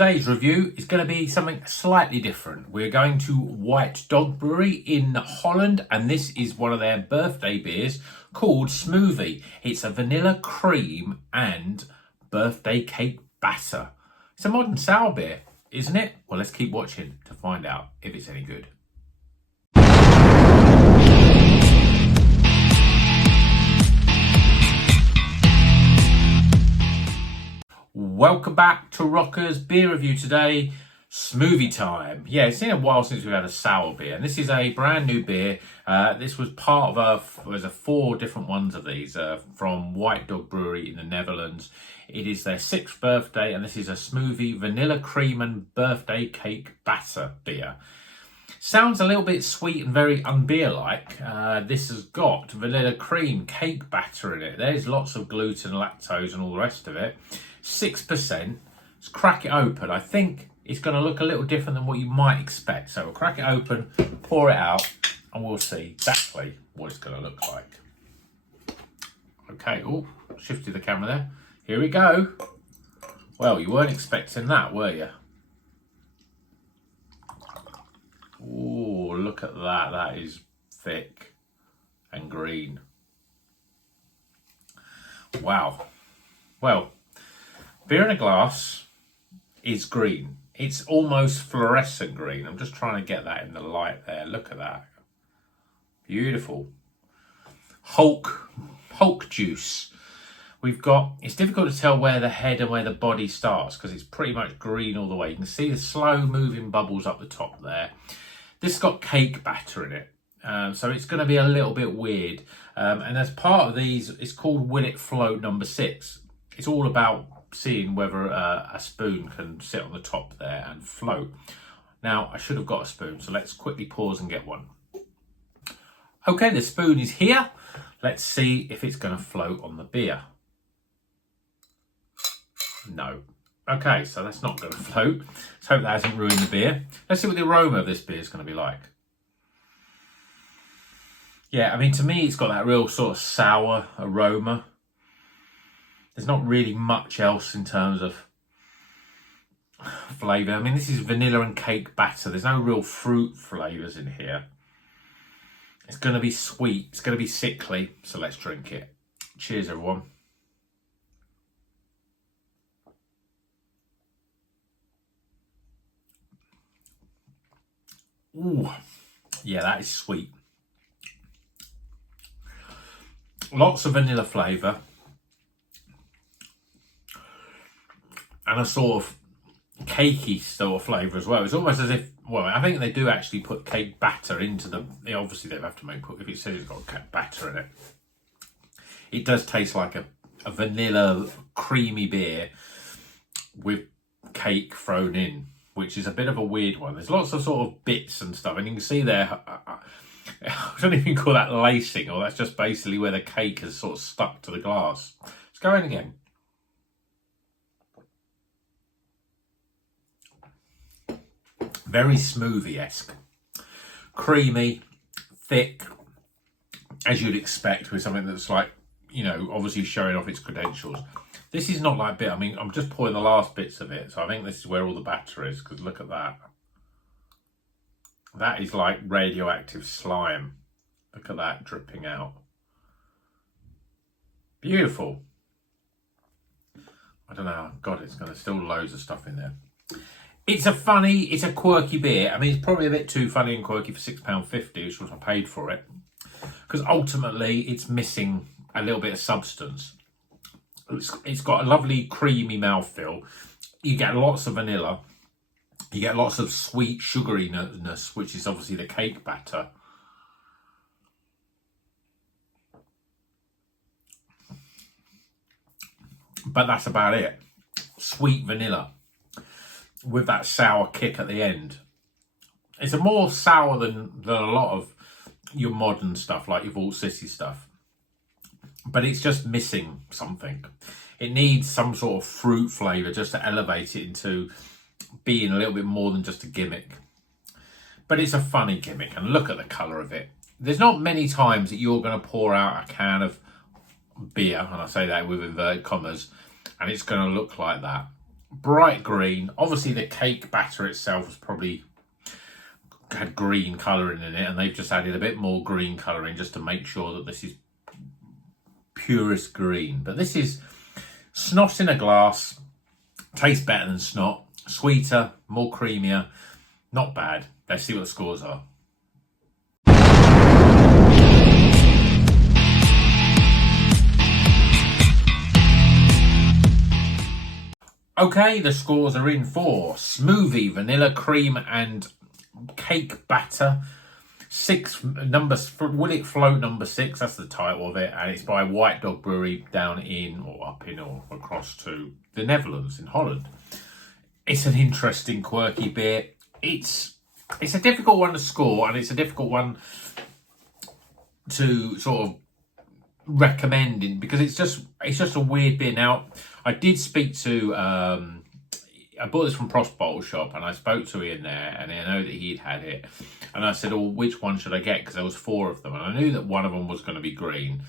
Today's review is going to be something slightly different. We're going to White Dog Brewery in Holland, and this is one of their birthday beers called Smoothie. It's a vanilla cream and birthday cake batter. It's a modern sour beer, isn't it? Well, let's keep watching to find out if it's any good. Welcome back to Rocker's Beer Review today. Smoothie time. Yeah, it's been a while since we've had a sour beer, and this is a brand new beer. This was part of there's 4 different ones of these from White Dog Brewery in the Netherlands. It is their 6th birthday, and this is a smoothie vanilla cream and birthday cake batter beer. Sounds a little bit sweet and very unbeer-like. This has got vanilla cream, cake batter in it. There's lots of gluten, lactose, and all the rest of it. 6%. Let's crack it open. I think it's going to look a little different than what you might expect. So we'll crack it open, pour it out, and we'll see exactly what it's going to look like. Okay, oh, shifted the camera there. Here we go. Well, you weren't expecting that, were you? Oh, look at that. That is thick and green. Wow. Well, beer in a glass is green. It's almost fluorescent green. I'm just trying to get that in the light there. Look at that. Beautiful. Hulk juice. We've got, it's difficult to tell where the head and where the body starts because it's pretty much green all the way. You can see the slow moving bubbles up the top there. This has got cake batter in it. So it's going to be a little bit weird. And as part of these, it's called Will It Float number 6. It's all about seeing whether a spoon can sit on the top there and float. Now, I should have got a spoon, so let's quickly pause and get one. Okay, the spoon is here. Let's see if it's going to float on the beer. No. Okay, so that's not going to float. Let's hope that hasn't ruined the beer. Let's see what the aroma of this beer is going to be like. Yeah, I mean, to me, it's got that real sort of sour aroma. There's not really much else in terms of flavour. I mean, this is vanilla and cake batter. There's no real fruit flavours in here. It's going to be sweet. It's going to be sickly. So let's drink it. Cheers, everyone. Ooh, yeah, that is sweet. Lots of vanilla flavour. And a sort of cakey sort of flavour as well. It's almost as if, well, I think they do actually put cake batter into the, obviously they have to make, if it says it's got cake batter in it. It does taste like a vanilla creamy beer with cake thrown in, which is a bit of a weird one. There's lots of sort of bits and stuff, and you can see there, I don't even call that lacing, or that's just basically where the cake is sort of stuck to the glass. Let's go in again. Very smoothie-esque. Creamy, thick, as you'd expect with something that's like, obviously showing off its credentials. This is not like beer. I mean, I'm just pouring the last bits of it, so I think this is where all the batter is, because look at that. That is like radioactive slime. Look at that dripping out. Beautiful. I don't know. God, it's going to still loads of stuff in there. It's a quirky beer. I mean, it's probably a bit too funny and quirky for £6.50, which was what I paid for it. Because ultimately, it's missing a little bit of substance. It's got a lovely creamy mouthfeel. You get lots of vanilla. You get lots of sweet sugariness, which is obviously the cake batter. But that's about it. Sweet vanilla with that sour kick at the end. It's a more sour than a lot of your modern stuff, like your Vault City stuff. But it's just missing something. It needs some sort of fruit flavour just to elevate it into being a little bit more than just a gimmick. But it's a funny gimmick, and look at the colour of it. There's not many times that you're going to pour out a can of beer, and I say that with inverted commas, and it's going to look like that. bright green. Obviously the cake batter itself was probably had green colouring in it, and they've just added a bit more green colouring just to make sure that this is purest green. But this is snot in a glass, tastes better than snot, sweeter, more creamier, not bad. Let's see what the scores are. Okay, the scores are in for smoothie, vanilla cream and cake batter. Will It Float number 6, that's the title of it, and it's by White Dog Brewery down in, or up in, or across to the Netherlands in Holland. It's an interesting, quirky beer. It's a difficult one to score, and it's a difficult one to sort of recommending, because it's just a weird beer. Now, I did speak to I bought this from Prost Bottle Shop, and I spoke to Ian there, and I know that he'd had it, and I said, "Oh, which one should I get?" Because there was 4 of them, and I knew that one of them was going to be green.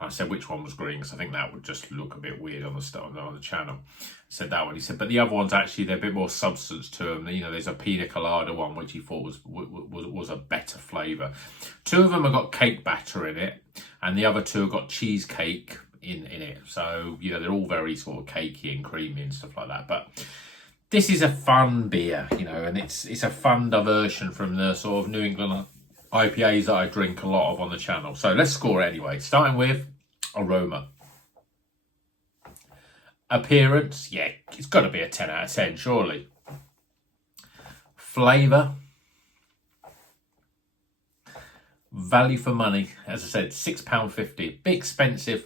I said, "Which one was green?" Because I think that would just look a bit weird on the channel. I said that one. He said, "But the other ones actually, they're a bit more substance to them. You know, there's a pina colada one which he thought was a better flavour. 2 of them have got cake batter in it, and the other 2 have got cheesecake in it. So you know, they're all very sort of cakey and creamy and stuff like that. But this is a fun beer, you know, and it's a fun diversion from the sort of New England IPAs that I drink a lot of on the channel. So let's score it anyway. Starting with aroma. Appearance, yeah, it's got to be a 10 out of 10, surely. Flavour. Value for money, as I said, £6.50. Bit expensive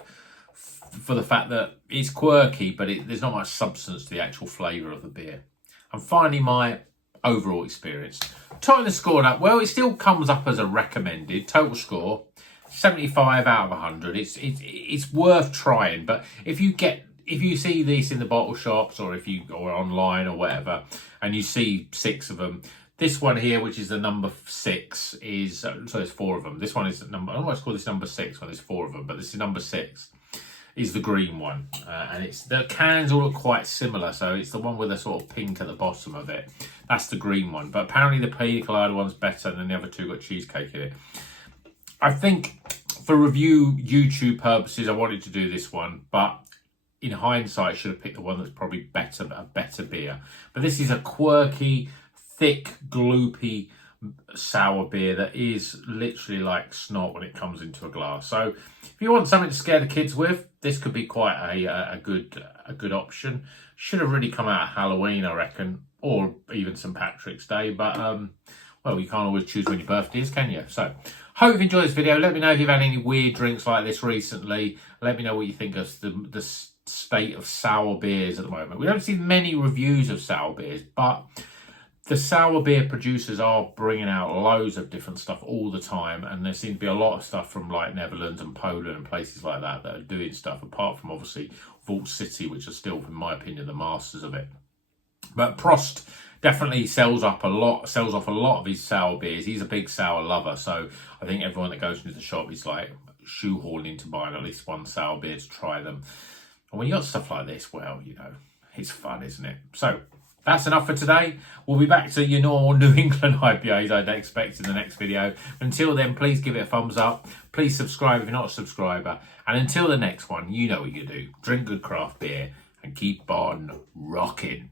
for the fact that it's quirky, but there's not much substance to the actual flavour of the beer. And finally, my overall experience. Total the score up, well, it still comes up as a recommended. Total score, 75 out of 100. It's worth trying, but if you see these in the bottle shops, or or online or whatever, and you see 6 of them, this one here, which is the number 6, is so there's 4 of them. This one is number, I don't know why it's called this number 6 when there's 4 of them, but this is number 6. Is the green one, and the cans all look quite similar. So it's the one with a sort of pink at the bottom of it. That's the green one, but apparently the pina colada one's better than the other 2 got cheesecake in it. I think for review YouTube purposes, I wanted to do this one, but in hindsight, I should have picked the one that's probably a better beer. But this is a quirky, thick, gloopy sour beer that is literally like snot when it comes into a glass. So if you want something to scare the kids with, this could be quite a good option. Should have really come out at Halloween, I reckon, or even St. Patrick's Day, but well, you can't always choose when your birthday is, can you? So hope you've enjoyed this video. Let me know if you've had any weird drinks like this recently. Let me know what you think of the state of sour beers at the moment. We don't see many reviews of sour beers, but the sour beer producers are bringing out loads of different stuff all the time, and there seems to be a lot of stuff from like Netherlands and Poland and places like that are doing stuff, apart from obviously Vault City, which are still, in my opinion, the masters of it. But Prost definitely sells off a lot of his sour beers. He's a big sour lover, so I think everyone that goes into the shop is like shoehorning to buying at least one sour beer to try them. And when you got stuff like this, well, you know, it's fun, isn't it? So that's enough for today. We'll be back to your normal New England IPAs I'd expect in the next video. Until then, please give it a thumbs up. Please subscribe if you're not a subscriber. And until the next one, you know what you do. Drink good craft beer and keep on rocking.